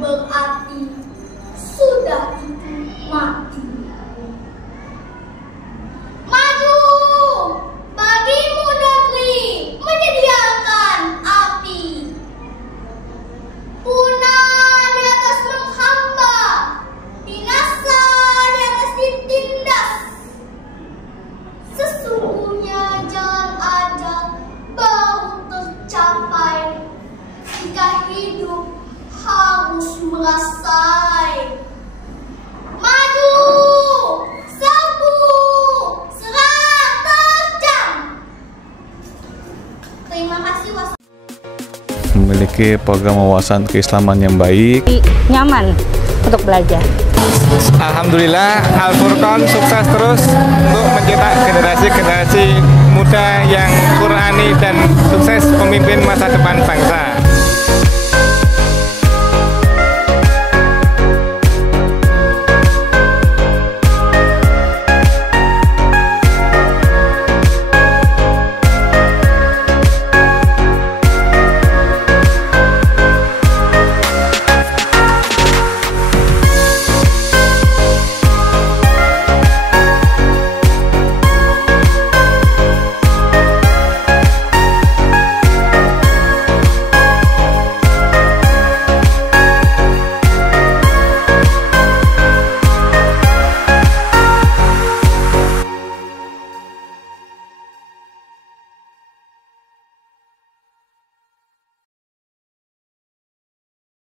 berarti sudah itu mati. Maju bagimu negeri menyediakan api, punah di atas menghamba, binasa di atas ditindas. Sesungguhnya jalan ada baru tercapai jika hidup harus merasai. Maju, serbu, serang, terjang. Terima kasih. Memiliki program wawasan keislaman yang baik, nyaman untuk belajar. Alhamdulillah, Al-Furqan sukses terus untuk mencetak generasi-generasi muda yang Qurani dan sukses pemimpin masa depan bangsa.